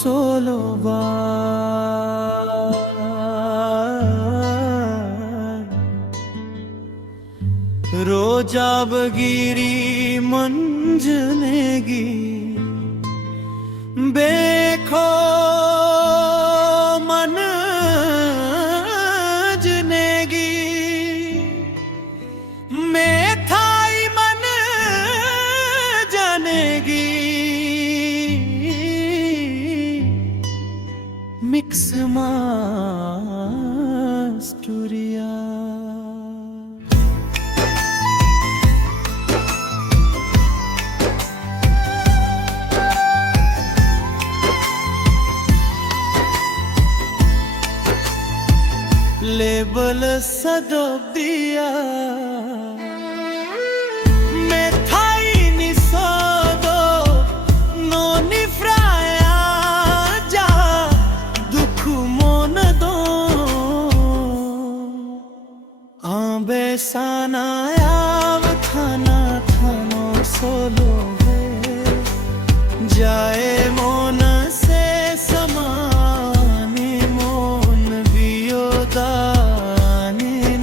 solo va रोजा बगिरी मंजनेगी बेखो मन जनेगी मेथाई मन जानेगी मिक्स मास्टूरिया लेबल सदोबिया मेथाई नि सोदो नोनी फ्राया जा दुख मोन दो आंबे सानायाव खाना थानो सोलो जाए मोन से समानी मोन बियोदानी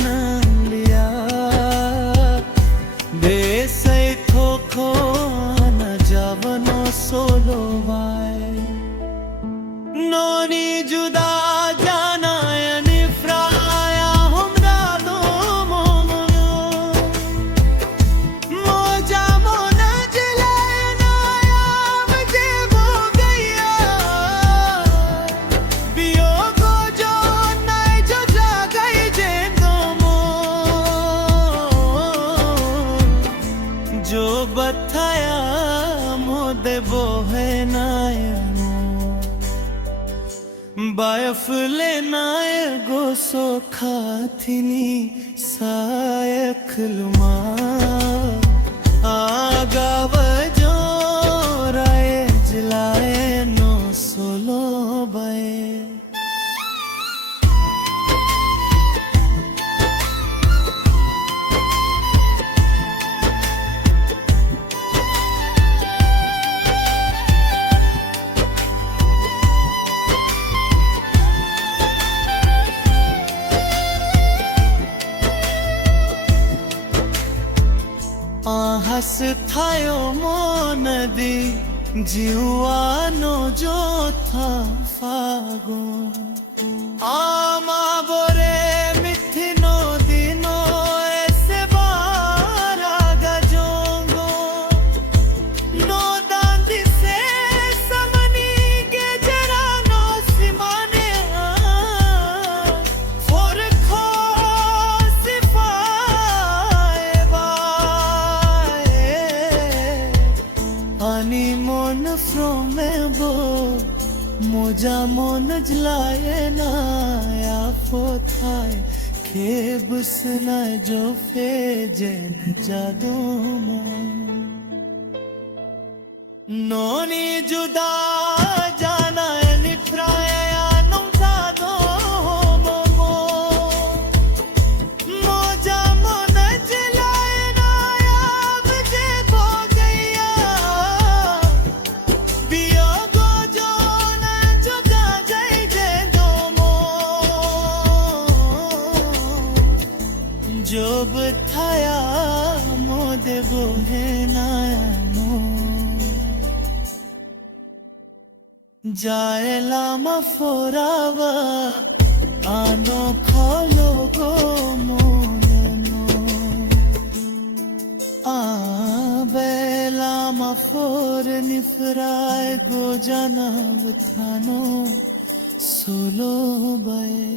नलिया बेसै थोखो न जावनो सोलो वाय नोनी जुदा जाना यानी फ्राया हमरा दो मोमो मोजा मोना जलाना याम देवो गया बियो को जो नाई जो जागई जे दोमो जो बताया मो देवो है नायनो बायफले नाय गोसो खाथिनी सायखलुमा आगाव जो राय जलाए नो सोलो बाय हस थायो मोनदी जीवानो जो था फागो आमा बोरे मिथिनो दिनो ऐसे बारा गजोंगो नो दांदी से समनी के जरा नो सिमाने फोर खो सिफाए Ani mon from ebo moja mon jlaye na ya fothai ke busna jo feje jado mon noni juda jana ni fraya num sado momo moja mon jlaye na ya bje bo gaya बियो को जो न जुदा जाए जे दोमो जो बताया मो देवो है नायनो जाए लामा फोरावा आनो खोलो गो mono Bela ma for ni frai go jana vthano solo bae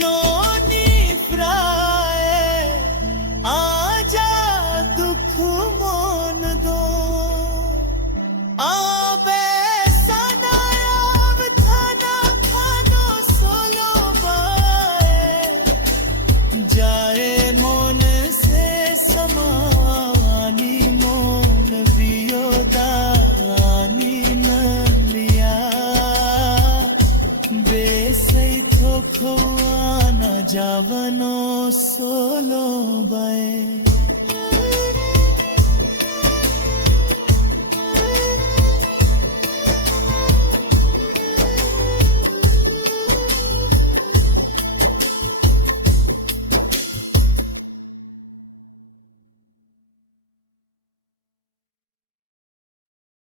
noni frai aja dukh mon do जाए मोन solo by